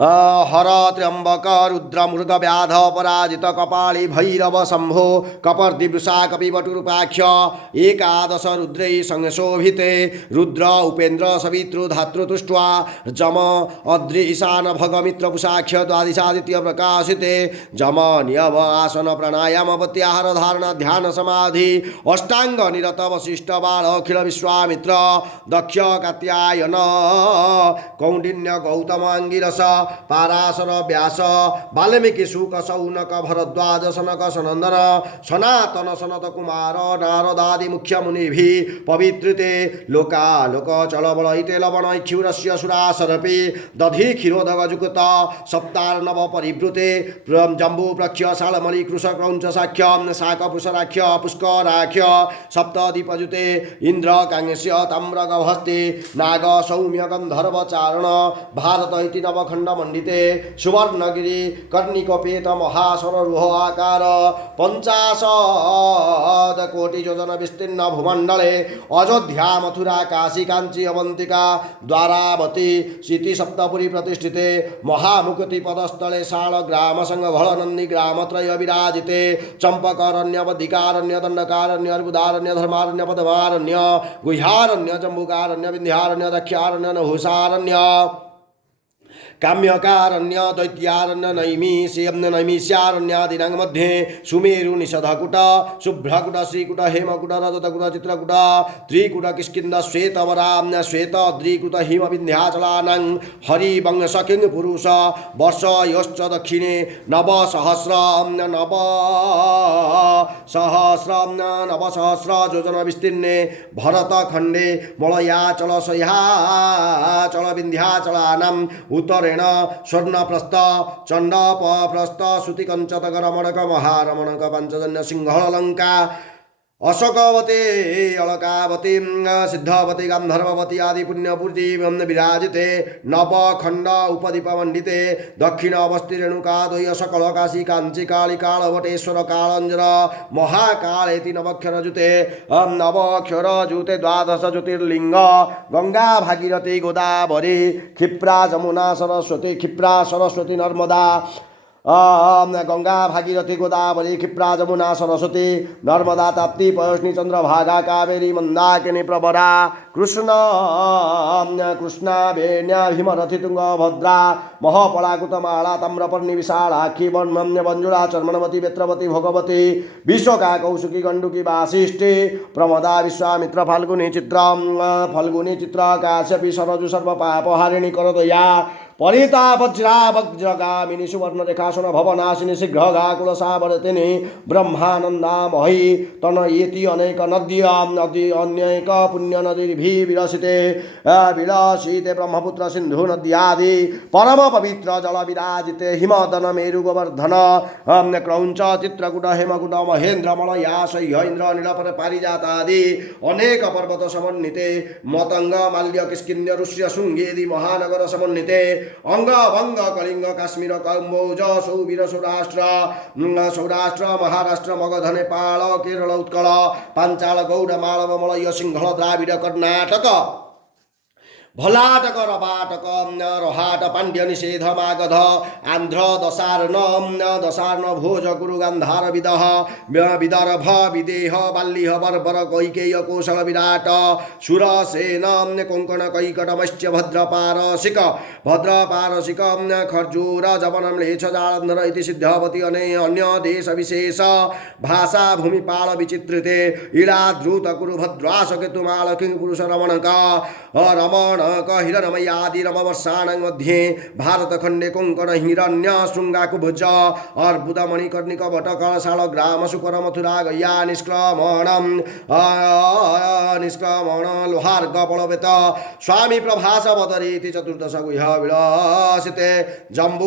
हर त्र्यंबक रुद्र मृग व्याध पराजित कपाली भैरव शंभो कपर्दि वृषा कपिवटुरूपाक्ष एकादश रुद्रै संशोभिते रुद्र उपेन्द्र सवितृ धातृतुष्ट्वा जम अद्रि ईशान भगमित्र पुषाक्ष द्वादिशादित्य प्रकाशिते जम नियम आसन प्राणायाम प्रत्याहार धारणा ध्यान समाधि अष्टांग निरत वशिष्ठ बाल अखिल विश्वामित्र दक्ष कात्यायन कौंडिन्य गौतम अंगिरस पाराशर व्यास वाल्मीकि शुक शौनक भरद्वाज सनक सनंदन सनातन सनत कुमार नारदादि मुख्य मुनि पवित्रते लोकालोक चलबल इते लवण क्षुरस्य सुरासरपि दधि क्षीरोदगजुक्त सप्तार्णव परिवृते जम्बू प्रक्ष शालमणि कृश क्रौंच साक्ष्य शाकपुषराक्ष पुष्कराक्ष सप्तदीपजुते इंद्र कांगस्य ताम्रगभस्ति नाग सौम्य गंधर्व चारण भारत इति नवखंड मंडिते सुवर्णगिरी कर्णिकोपेत महासर रुह आकार 50 कोटि योजन विस्तीर्ण भूमंडले अयोध्या मथुरा काशी कांची अवंतिका द्वारावती सीति सप्तपुरी प्रतिष्ठिते महामुकुति पदस्थले शाल ग्राम संग भल नंदी ग्राम त्रय विराजिते चंपकारण्य बद्धिकारण्य दंडकारण्य अर्बुदारण्य धर्मारण्य पदमारण्य गुह्यारण्य जम्बुकारण्य विंध्यारण्य दक्षारण्य नहुषारण्य काम्यकारण्य दैत्यारण्य नैमिष्यारण्यादीनां मध्ये सुमेरु निषधकुट शुभ्रकुट श्रीकुट हेमकुट रजतकुट चित्रकुट त्रिकुट किष्किन्ध श्वेतवराम्य श्वेत द्रिकुट हिम विन्ध्याचलानां हरिवंशकिं पुरुष वर्षयोश्च दक्षिणे नवसहस्र योजन विस्तीर्णे भरतखण्डे मलयाचल सह्याचल विन्ध्याचलानां उत्तरे स्वर्णप्रस्थ चंडप्रस्थ श्रुतिकंचतगरमणक महारमणक पंचजन्य सिंहलंका अशोकवती अलकावती सिद्धवती गांधर्ववती आदि पुण्यपूर्ति विराजिते नवखंड उपदीप मंडिते दक्षिण अवस्थि रेणुका द्वय सकल काशी कांची काली कालवटेश्वर कालंजर महाकालेति नवक्षर जुते नवक्षर जुते द्वादश ज्योतिर्लिंग गंगा भागीरथी गोदावरी क्षिप्रा जमुना सरस्वती नर्मदा गंगा भागीरथी गोदावरी क्षिप्रा जमुना सरस्वती नर्मदा ताप्ती पयोष्णी चंद्रभागा कावेरी मंदाकिनी प्रवरा कृष्णा वेण्या भीमरथी तुंगभद्रा महपलाकुतमाला ताम्रपर्णी विशालाक्षी वन्मन्य मंजुला चर्मणवती वेत्रवती भोगवती विश्वका कौशुकी गंडुकी वासिष्ठी प्रमदा विश्वामित्र फाल्गुनी चित्र काश्यपी सरजु सर्वपापहारिणी करदया परिता वज्रगामिनी सुवर्ण रेखासन भवनाशिनी शीघ्रगाकुल सावरतिनी ब्रह्मानंदामयी तनयेति अनेक नदी अनेक पुण्य नदी विलसिते ब्रह्मपुत्र सिंधु नद्यादि परम पवित्र जल विराजिते हिमदन मेरु गोवर्धन क्रौंच चित्रकूट हेमकूट महेन्द्र मलयास इंद्र नीलपर पारिजातादि अनेक पर्वत समन्विते मतंग माल्य किष्किन्ध्य ऋष्य शृंगेदि महानगर समन्विते अंग भंग कलिंग काश्मीर कम्बोज सौवीर सौराष्ट्र महाराष्ट्र मगध नेपाल केरल उत्कल पांचाल गौड़ मालव मलय सिंहल द्राविड कर्नाटक भलाटक रबाटक रहाट पांड्य निषेध मागध आंध्र दशार्ण भोज कुरु गांधार विदर्भ विदेह बाल्लीह बर्बर कैकेय कौशल विराट सुरसेन कोंकण कैकटमश्च भद्रपारसिक खर्जूर जवन म्लेच्छ जालंधर इति सिद्धवती अन्य देश विशेष भाषा भूमिपाल विचित्रिते इड़ा द्रुत कुरु भद्रास केतुमाल किंग पुरुष रमणक रमण हिरण्मयादि नववर्षाण मध्ये भारतखंडे कोंकण हिरण्य शृंगाकुभुज अर्बुद मणिकर्णिक वटकशाल ग्राम शुकर मथुरा गया निष्क्रमण लोहार्ग बलवेत स्वामी प्रभास बदरीति चतुर्दश गुह्य विलसिते जम्बू